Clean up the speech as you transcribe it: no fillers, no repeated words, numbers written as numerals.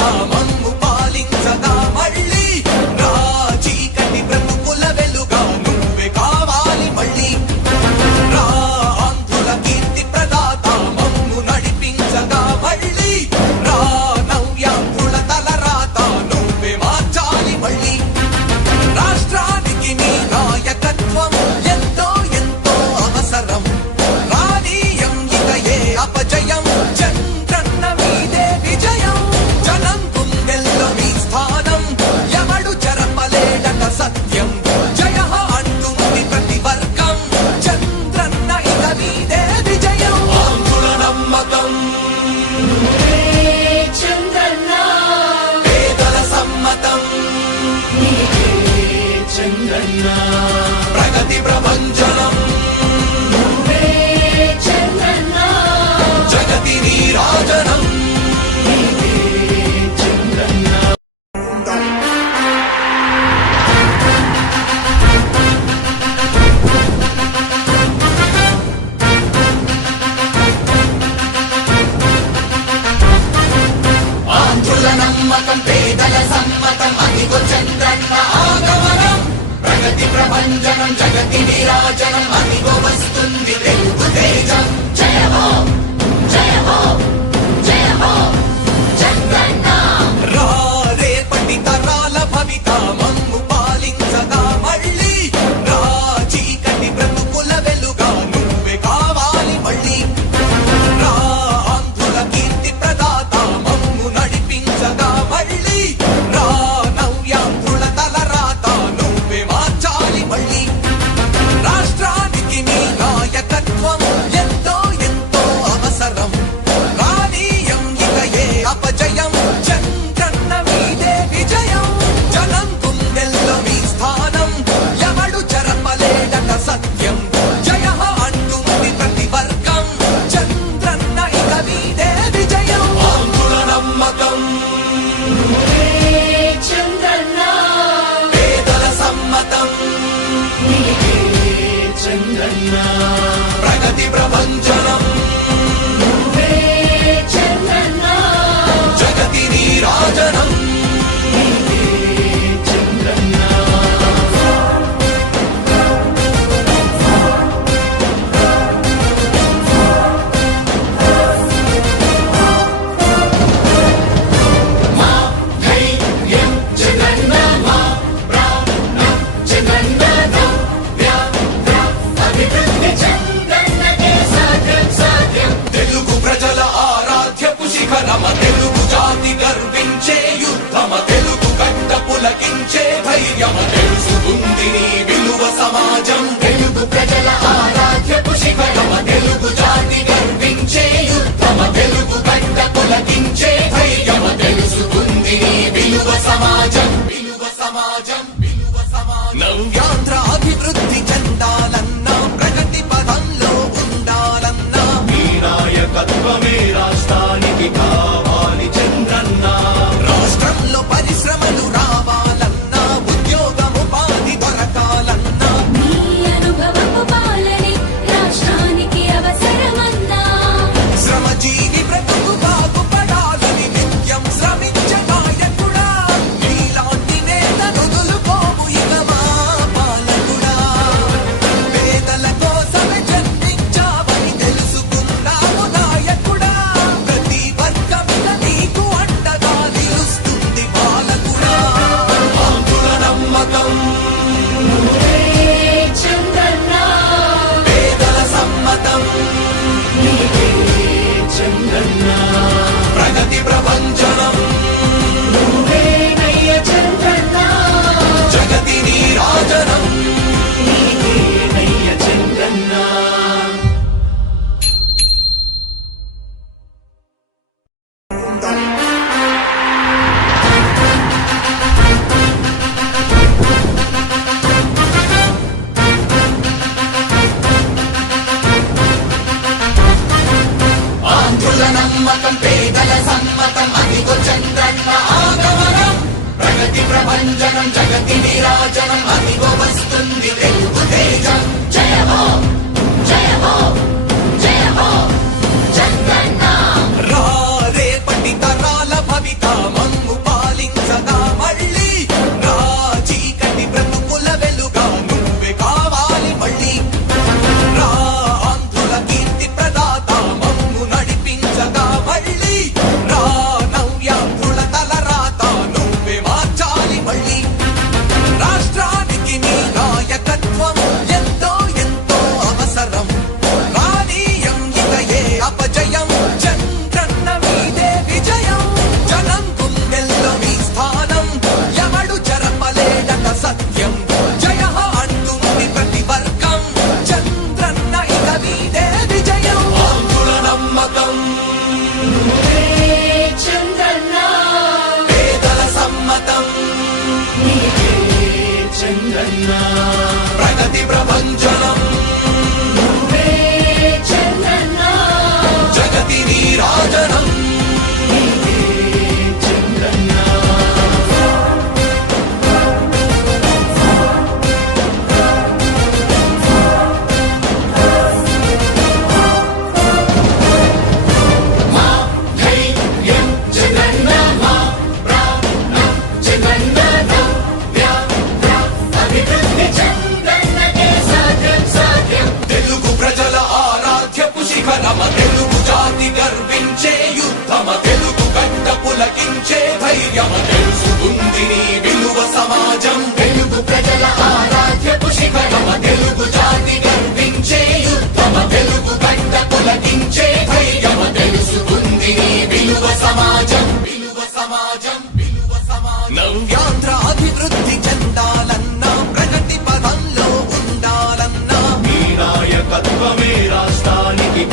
భవిత మమ్ము పాలించగా మళ్ళీ రా చీకటి బ్రతుకుల వెలుగా నువ్వే కావాలి మళ్ళీ రా ఆంధ్రుల కీర్తి ప్రదాత మమ్ము నడిపించగా మళ్ళీ రా నవ్యాంధ్రుల తలరాత నువ్వే మార్చాలి మళ్ళీ రాష్ట్రానికి నీ నాయకత్వం ఎంతో ఎంతో అవసరం రానీయం ఇక ఏ అపజయం చంద్రన్న మీదే విజయం జనం గుండెల్లో మీ స్థానం ఎవడు చెరపలేడట సత్యం జయ అంటుంది ప్రతి వర్గం చంద్రన్న ఇక మీదే విజయం ఆంధ్రుల నమ్మకం చంద్రన్న పేదల సమ్మతం చంద్రన్న ప్రగతి ప్రభంజనం చంద్రన్న జగతి నీరాజనం చంద్రన్న ఆంధ్రుల నమ్మకం పేదల సమ్మతం అదిగో చంద్రన్న ఆగమనం ప్రగతి ప్రభంజనం జగతి నీరాజనం అదిగో వస్తుంది తెలుగు తేజం జయ హో జయ హో జయ హో చంద్రన్న రా రేపటి తరాల భవిత మమ్ము పాలించగా మళ్ళీ రా చీకటి బ్రతుకుల వెలుగా నువ్వే కావాలి మళ్ళీ రా ఆంధ్రుల కీర్తి ప్రదాత మమ్ము నడిపించగా మళ్ళీ రా నవ్యాంధ్రుల తలరాత నువ్వే మార్చాలి మళ్ళీ రాష్ట్రానికి నీ నాయకత్వం ఎంతో ఎంతో అవసరం రానీయం ఇక ఏ అపజయం చంద్రన్న మీదే విజయం జనం గుండెల్లో మీ స్థానం ఎవడు చెరపలేడట సత్యం జయ అంటుంది ప్రతి వర్గం చంద్రన్న ఇక మీదే విజయం ఆంధ్రుల నమ్మకం చంద్రన్న పేదల సమ్మతం చంద్రన్న ప్రగతి ప్రభంజనం చంద్రన్న జగతి నీరాజనం చంద్రన్న మా ధైర్యం చంద్రన్న మా ప్రాణం చంద్రన్న నవ్య అభివృద్ధి చంద్రన్నకే సాధ్యం సాధ్యం తెలుగు ప్రజల ఆరాధ్యపు శిఖరమ తెలుగు జాతి గర్వించే యుద్ధమ తెలుగు గడ్డ పులకించే ధైర్యమ తెలుసుకుంది నీ విలువ సమాజం తెలుగు ప్రజల ఆరాధ్యపు శిఖరమ తెలుగు జాతి గర్వించే యుద్ధమ తెలుగు గడ్డ పులకించే ధైర్యమ తెలుసుకుంది నీ విలువ సమాజం విలువ సమాజం విలువ సమాజం నవ్యాంధ్ర అభివృద్ధి చెందాలన్నా ప్రగతి పదంలో ఉండాలన్నా నీ నాయకత్వమే రాష్ట్రానికి కావాలి చంద్రన్న రాష్ట్రంలో పరిశ్రమలు రావాలన్నా ఉద్యోగం ఉపాధి దొరకాలన్నా నీ అనుభవపు పాలనే రాష్ట్రానికి అవసరమన్నా శ్రమజీవి బ్రతుకు బాగుపడాలని నిత్యం శ్రమించే నాయకుడా నీలాంటి నేత నుదులుకోము ఇక మా పాలకుడా పేదల కోసమే జన్మించావని తెలుసుకున్నావు నాయకుడా ప్రతి వర్గమిక నీకు అండగా నిలుస్తుంది పాలకుడా ఆంధ్రుల నమ్మకం చంద్రన్న పేదల సమ్మతం చంద్రన్న ప్రగతి ప్రభంజనం నువ్వేనయ్య చంద్రన్న జగతి నీరాజనం నీకేనయ్య చంద్రన్న ఆంధ్రుల నమ్మకం పేదల సమ్మతం అదిగో చంద్రన్న ఆగమనం ప్రగతి ప్రభంజనం జగతి నీరాజనం అదిగో వస్తుంది తెలుగు తేజం జయ హో జయ హో జయ హో చంద్రన్న రా రేపటి తరాల భవిత చంద్రన్న ప్రగతి ప్రభంజనం నువ్వే చంద్రన్న జగతి నీరాజనం చంద్రన్న మా ధైర్యం చంద్రన్న మా ప్రాణం చంద్రన్న నవ్య అభివృద్ధి చంద్రన్నకే సాధ్యం సాధ్యం తెలుగు ప్రజల ఆరాధ్యపు శిఖరమ తెలుగు జాతి గర్వించే యుద్ధమ తెలుగు గడ్డ పులకించే ధైర్యమ తెలుసుకుంది నీ విలువ సమాజం తెలుగు ప్రజల ఆరాధ్యపు శిఖరమ తెలుగు జాతి గర్వించే యుద్ధమ తెలుగు గడ్డ పులకించే ధైర్యమ తెలుసుకుంది నీ విలువ సమాజం విలువ సమాజం విలువ సమాజం నవ్యాంధ్ర అభివృద్ధి చెందాలన్నా ప్రగతి పదంలో ఉండాలన్నా మీ నాయకత్వమే రాష్ట్రానికి